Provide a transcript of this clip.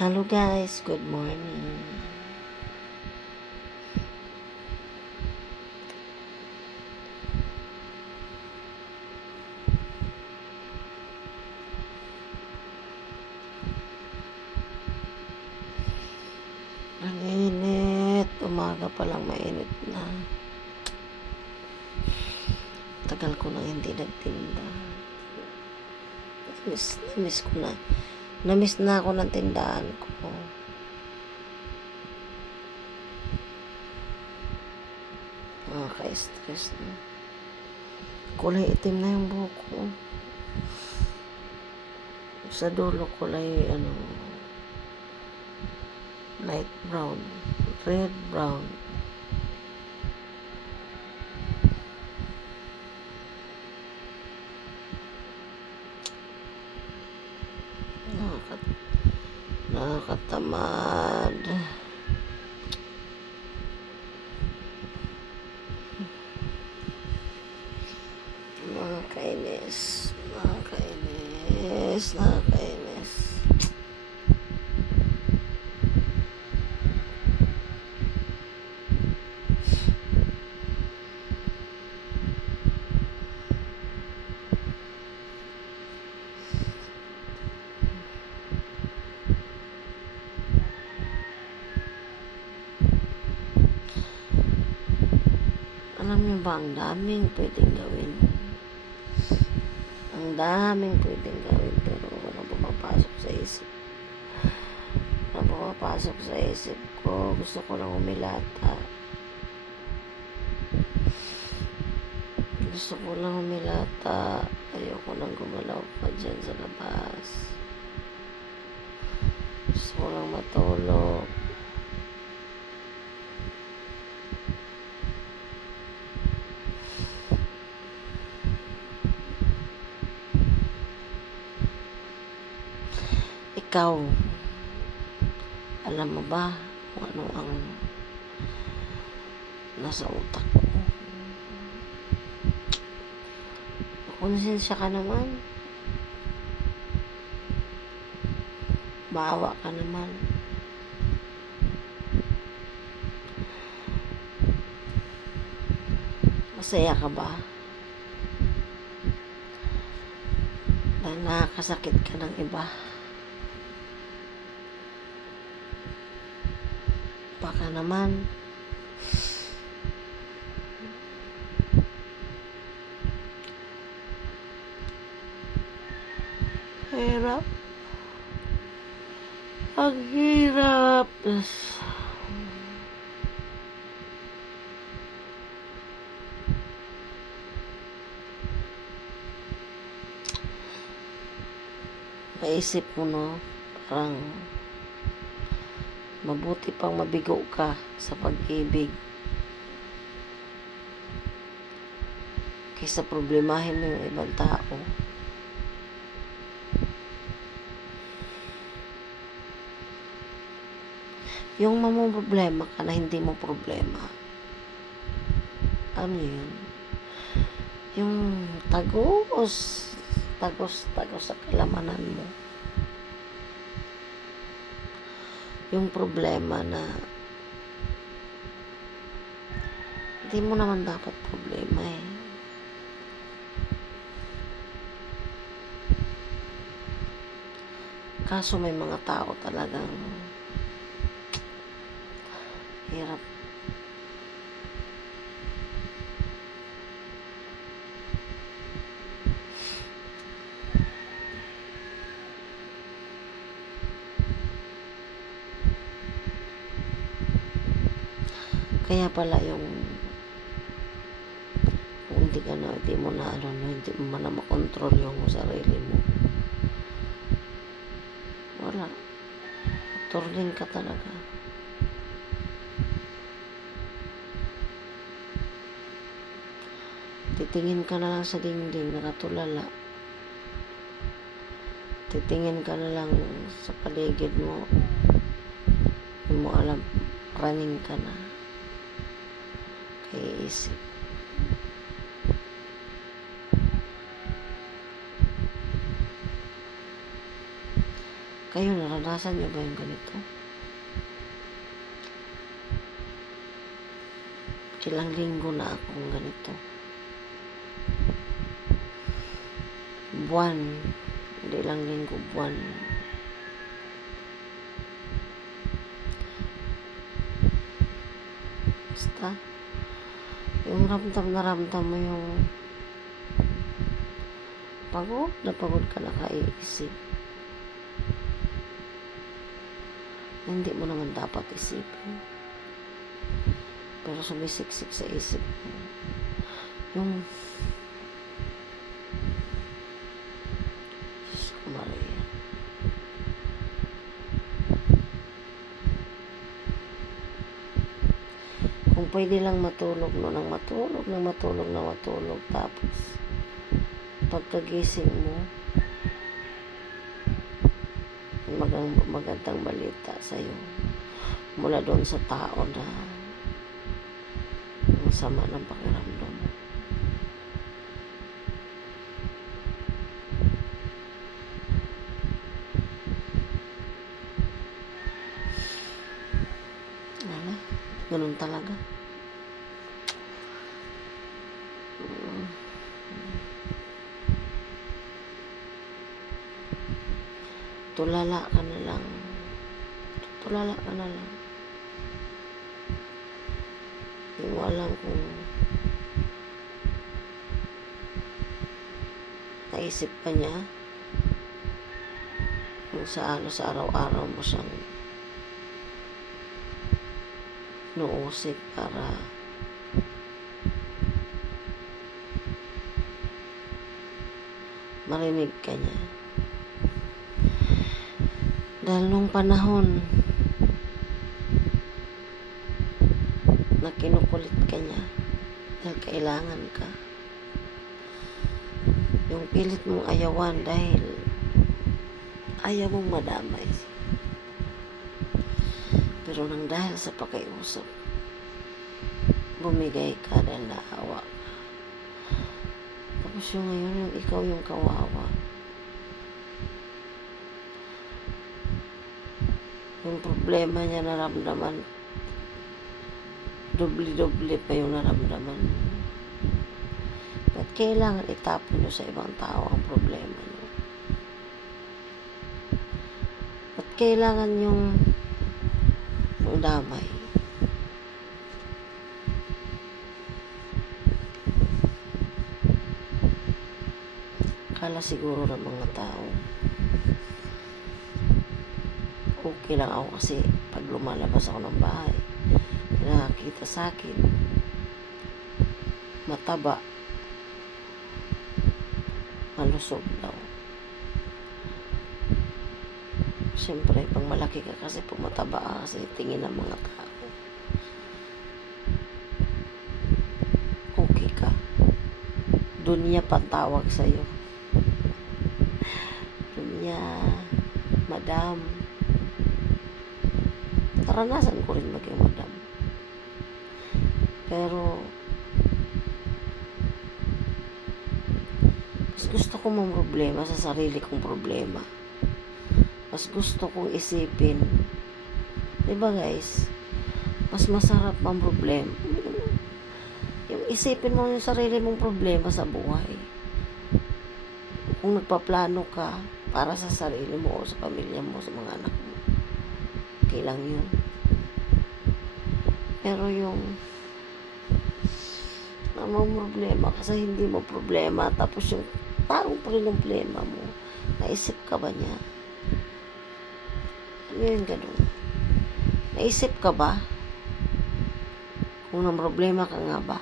Hello guys, good morning. Ang init, umaga pa lang mainit na. Tagal ko nang hindi nagtinda. Namiss ko na. Namiss na ako ng tindahan ko. Nakaka-stress na. Kulay itim na yung buhok ko. Sa dulo kulay light brown, red brown. Nakakatamad. Nakakainis. Alam niyo ba, ang daming pwedeng gawin. Ang daming pwedeng gawin, pero walang pumapasok sa isip. Walang pumapasok sa isip ko. Gusto ko lang umilata. Ayoko nang gumalaw pa dyan sa labas. Gusto ko lang matulog. Ikaw, alam mo ba kung ano ang nasa utak ko? Konsensya ka naman. Maawa ka naman. Masaya ka ba? Dahil nakakasakit ka ng iba. Baka naman. Hirap. Ang hirap. Maisip mo, no? Parang mabuti pang mabigo ka sa pag-ibig kaysa problemahin mo yung ibang tao. Yung problema ka na hindi mo problema. Ano yun? Yung tagos sa kalamanan mo. Yung problema na hindi mo naman dapat problema eh. Kaso may mga tao talagang hirap. Kaya pala yung kung hindi mo na makontrol yung sarili mo. Wala. Turling ka talaga. Titingin ka na lang sa dingding, nakatulala. Titingin ka na lang sa paligid mo. Hindi mo alam, praning ka na. Kaya isip. Kayo, naranasan niyo ba yung ganito? Ilang linggo na akong ganito. Buwan. Hindi lang linggo, buwan. Basta, yung ramdam mo yung pagod ka na kaiisip. Hindi mo naman dapat isipin. Pero sumisiksik sa isip mo. Yung Diyos ko Maria. Kung pwede lang matulog no, nang matulog. Tapos, pagkagising mo, magandang balita sa'yo mula doon sa tao na ang sama ng pakiramdam mo. Wala, ganun talaga. Tulala ka na lang. Hindi mo alam kung naisip pa niya kung sa araw-araw mo siyang nuusik para marinig ka niya. Dahil nung panahon na kinukulit ka niya dahil kailangan ka, yung pilit mong ayawan dahil ayaw mong madamay, pero nang dahil sa pakiusap, bumigay ka dahil naawa ka. Tapos yung ngayon, yung ikaw yung kawawa. Yung problema niya naramdaman, doble pa yung naramdaman mo. At kailangan itapon nyo sa ibang tao ang problema nyo. At kailangan yung damay. Kala siguro ng mga tao okay lang ako kasi pag lumalabas ako ng bahay, nakakita sa akin mataba, malusog daw. Siyempre, pag malaki ka kasi, pag mataba ka kasi, tingin ng mga tao okay ka. Dunya pantawag sa'yo. Dunya, madam. Naranasan ko rin maging madam. Pero mas gusto ko mong problema sa sarili kong problema. Mas gusto kong isipin. Diba guys? Mas masarap ang problema. Yung isipin mo yung sarili mong problema sa buhay. Kung nagpaplano ka para sa sarili mo o sa pamilya mo, sa mga anak mo, okay lang yun. Pero yung problema kasi hindi mo problema, tapos yung taong problema mo, naisip ka ba niya? Ano yung ganun? Naisip ka ba? Kung problema ka nga ba?